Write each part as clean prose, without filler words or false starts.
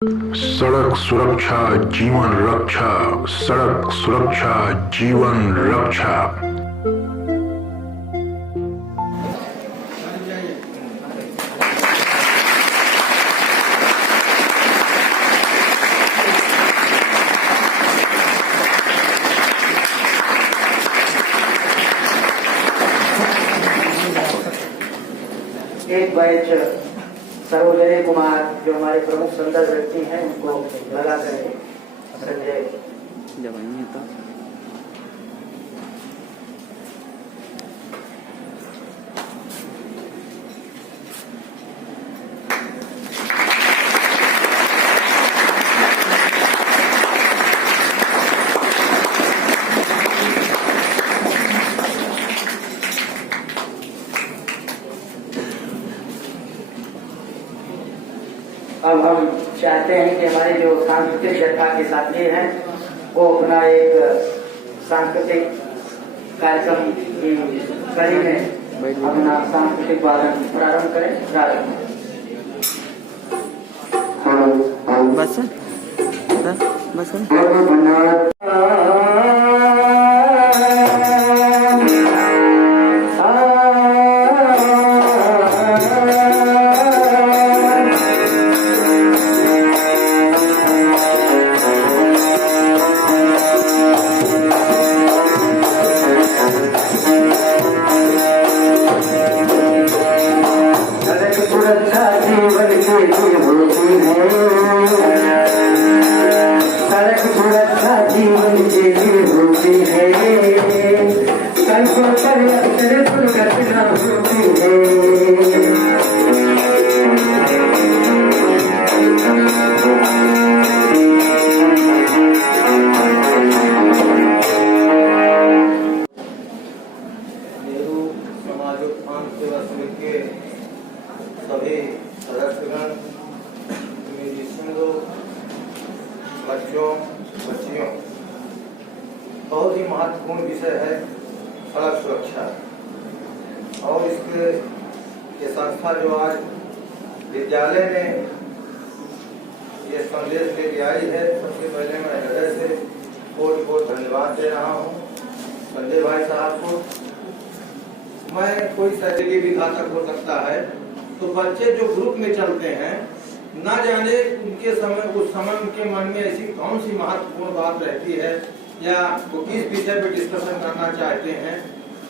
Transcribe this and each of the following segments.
सड़क सुरक्षा जीवन रक्षा। सड़क सुरक्षा जीवन रक्षा। एक बैच सर्वोदय कुमार जो हमारे प्रमुख संदर्भ व्यक्ति हैं उनको लगा करेंगे। संजय अब हम चाहते हैं कि हमारे जो सांस्कृतिक जत्था के साथी हैं वो अपना एक सांस्कृतिक कार्यक्रम की कड़ी में अपना सांस्कृतिक वादन प्रारंभ करें। बस बस सड़क सुरक्षा जीवन के लिए होती है। सड़कों पर अक्सर दुर्घटना होती है। नेहरू समाज उत्थान सेवा समिति के सभी सदस्यगण, बच्चों बच्चियों, बहुत ही महत्वपूर्ण विषय है सड़क सुरक्षा। और इसके ये संस्था जो आज विद्यालय में ये संदेश लेके आई है, सबसे पहले मैं हृदय से कोटि कोटि धन्यवाद दे रहा हूँ संजय भाई साहब को। मैं कोई शरीर भी घातक हो सकता है, तो बच्चे जो ग्रुप में चलते हैं ना जाने उनके समय उस समय उनके मन में ऐसी कौन सी महत्वपूर्ण बात रहती है या वो किस विषय पे डिस्कशन करना चाहते हैं,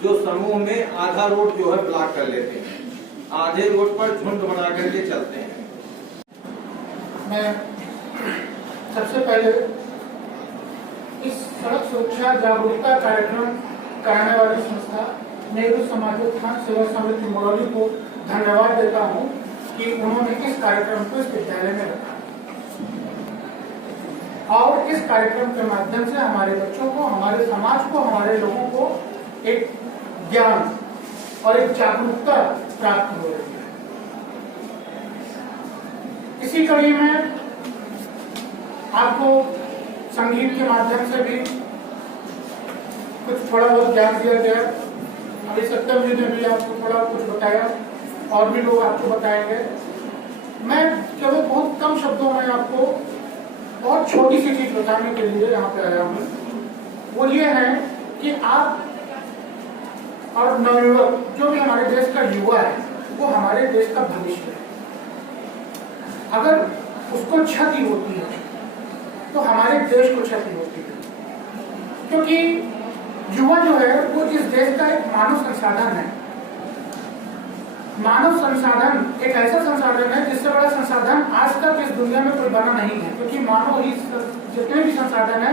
जो समूह में आधा रोड जो है ब्लॉक कर लेते हैं, आधे रोड पर झुंड बना करके चलते हैं। मैं सबसे पहले इस सड़क सुरक्षा जागरूकता कार्यक्रम कराने वाली संस्था नेहरू समाज उत्थान सेवा समिति मुरौली को धन्यवाद देता हूँ कि उन्होंने इस कार्यक्रम को इस विद्यालय में रखा और इस कार्यक्रम के माध्यम से हमारे बच्चों को, हमारे समाज को, हमारे लोगों को एक ज्ञान और एक जागरूकता प्राप्त हो रही है। इसी कड़ी में आपको संगीत के माध्यम से भी कुछ थोड़ा बहुत ज्ञान दिया गया। अभी सत्यम जी ने भी आपको थोड़ा कुछ बताया और भी लोग आपको बताएंगे। मैं केवल बहुत कम शब्दों में आपको बहुत छोटी सी चीज बताने के लिए यहाँ पे आया हूँ। वो ये है कि आप और नवयुवक जो भी हमारे देश का युवा है वो हमारे देश का भविष्य है। अगर उसको क्षति होती है तो हमारे देश को क्षति होती है, क्योंकि युवा जो है वो इस देश का एक मानव संसाधन है। मानव संसाधन एक ऐसा संसाधन है जिससे बड़ा संसाधन आज तक इस दुनिया में कोई बना नहीं है, क्योंकि मानव ही जितने भी संसाधन है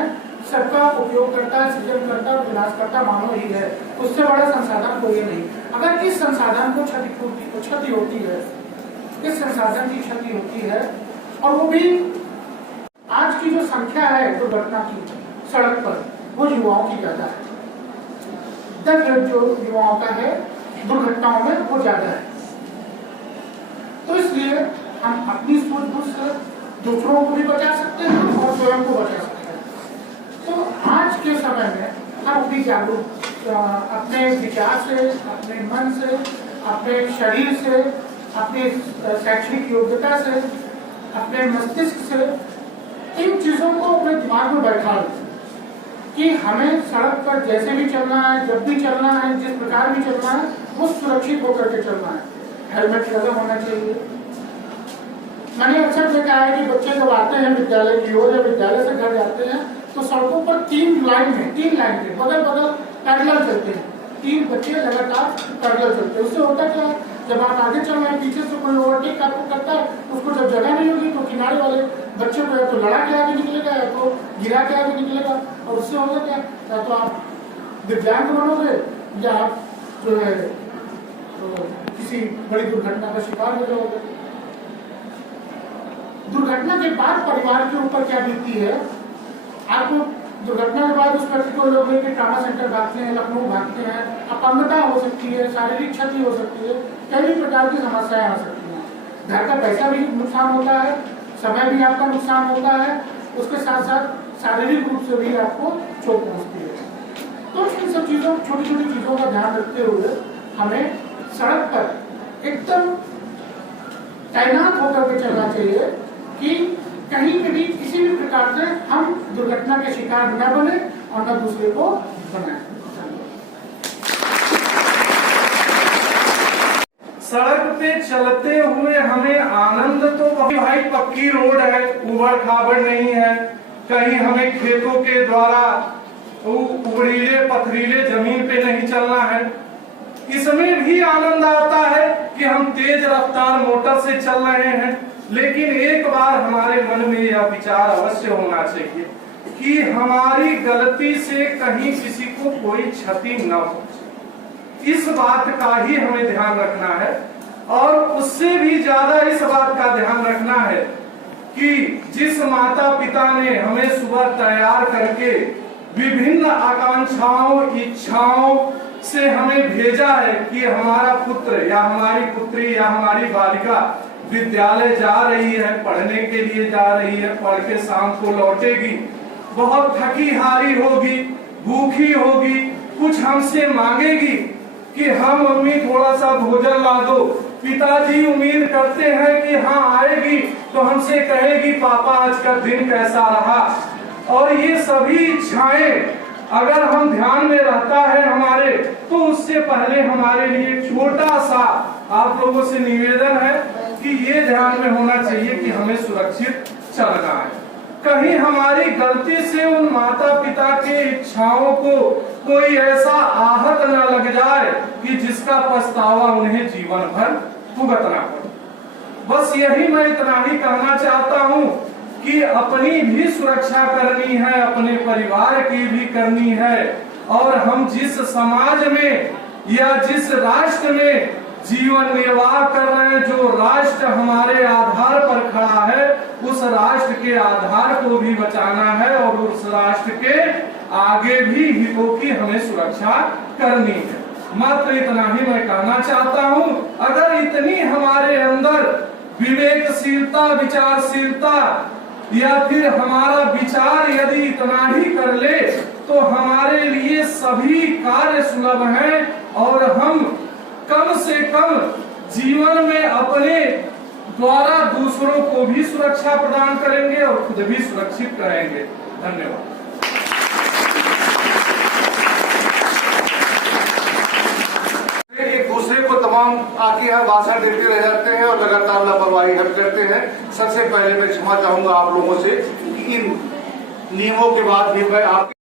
सबका उपयोग करता है, सृजन करता है और विनाश करता मानव ही है। उससे बड़ा संसाधन कोई नहीं। अगर इस संसाधन को क्षति होती है, इस संसाधन की क्षति होती है, और वो भी आज की जो संख्या है दुर्घटना की सड़क पर वो युवाओं की ज्यादा है। 10 जो युवाओं का है दुर्घटनाओं में वो ज्यादा है। तो इसलिए हम अपनी सूझबूझ से दूसरों को भी बचा सकते हैं और स्वयं को बचा सकते हैं। तो आज के समय में हम भी जागरूक अपने विचार से, अपने मन से, अपने शरीर से, अपनी शैक्षणिक योग्यता से अपने मस्तिष्क से इन चीजों को अपने दिमाग में बैठा लें कि हमें सड़क पर जैसे भी चलना है, जब भी चलना है, जिस प्रकार भी चलना है, वो सुरक्षित होकर के चलना है। हेलमेट लगा होना चाहिए। मैंने अक्सर देखा है कि बच्चे जब आते हैं विद्यालय की ओर या विद्यालय से घर जाते हैं तो सड़कों पर तीन लाइन पे बगल बगल पैरेलल चलते हैं। 3 बच्चे लगातार पैरेलल चलते हैं। उससे होता क्या है, जब आप आगे चल रहे हैं, पीछे से कोई ओवरटेक आपको करता है, उसको जब जगह नहीं होगी तो किनारे वाले बच्चे को या तो लड़ा के आगे निकलेगा या तो गिरा के आगे निकलेगा। और उससे होगा क्या, या तो आप दिव्यांग बनोगे या आप जो है तो किसी बड़ी दुर्घटना का शिकार हो जाओगे। दुर्घटना के बाद परिवार के ऊपर क्या बीतती है, आपको दुर्घटना के बाद उस व्यक्ति को लोग लेकर ट्रामा सेंटर भागते हैं, लखनऊ भागते हैं, अपंगता हो सकती है, शारीरिक क्षति हो सकती है, कई भी प्रकार की समस्याएं आ सकती हैं। घर का पैसा भी नुकसान होता है, समय भी आपका नुकसान होता है, उसके साथ साथ शारीरिक रूप से भी आपको चोट पहुंचती है। तो इन सब चीजों, छोटी छोटी चीजों का ध्यान रखते हुए हमें सड़क पर एकदम तैनात होकर के चलना चाहिए कि कहीं पे भी किसी भी प्रकार से हम दुर्घटना के शिकार न बने और न दूसरे को बनाए। सड़क पे चलते हुए हमें आनंद तो भाई पक्की रोड है, उबड़ खाबड़ नहीं है, कहीं हमें खेतों के द्वारा उबड़ीले पथरीले जमीन पे नहीं चलना है। इसमें भी आनंद आता है कि हम तेज रफ्तार मोटर से चल रहे हैं, लेकिन एक बार हमारे मन में यह विचार अवश्य होना चाहिए कि हमारी गलती से कहीं किसी को कोई क्षति न हो। इस बात का ही हमें ध्यान रखना है और उससे भी ज्यादा इस बात का ध्यान रखना है कि जिस माता पिता ने हमें सुबह तैयार करके विभिन्न आकांक्षाओं इच्छाओं से हमें भेजा है कि हमारा पुत्र या हमारी पुत्री या हमारी बालिका विद्यालय जा रही है, पढ़ने के लिए जा रही है, पढ़ के शाम को लौटेगी, बहुत थकी हारी होगी, भूखी होगी, कुछ हमसे मांगेगी कि हाँ मम्मी थोड़ा सा भोजन ला दो। पिताजी उम्मीद करते हैं कि हाँ आएगी तो हमसे कहेगी पापा आज का दिन कैसा रहा। और ये सभी इच्छाएं अगर हम ध्यान में रहता है हमारे, तो उससे पहले हमारे लिए छोटा सा आप लोगों से निवेदन है कि ये ध्यान में होना चाहिए कि हमें सुरक्षित चलना है। कहीं हमारी गलती से उन माता पिता के इच्छाओं को कोई ऐसा आहत न लग जाए कि जिसका पछतावा उन्हें जीवन भर भुगतना पड़े। बस यही मैं इतना ही कहना चाहता हूँ कि अपनी भी सुरक्षा करनी है, अपने परिवार की भी करनी है, और हम जिस समाज में या जिस राष्ट्र में जीवन निर्वाह कर रहे हैं, जो राष्ट्र हमारे आधार पर खड़ा है, उस राष्ट्र के आधार को भी बचाना है और उस राष्ट्र के आगे भी हितों की हमें सुरक्षा करनी है। मात्र इतना ही मैं कहना चाहता हूँ। अगर इतनी हमारे अंदर विवेकशीलता, विचारशीलता या फिर हमारा विचार यदि इतना ही कर ले तो हमारे लिए सभी कार्य सुलभ हैं और हम कम से कम जीवन में अपने द्वारा दूसरों को भी सुरक्षा प्रदान करेंगे और खुद भी सुरक्षित रहेंगे। धन्यवाद। एक दूसरे को तमाम आके यहाँ भाषण देते रह जाते हैं और लगातार लापरवाही हम करते हैं। सबसे पहले मैं क्षमा चाहूंगा आप लोगों से कि इन नियमों के बाद भी मैं आपके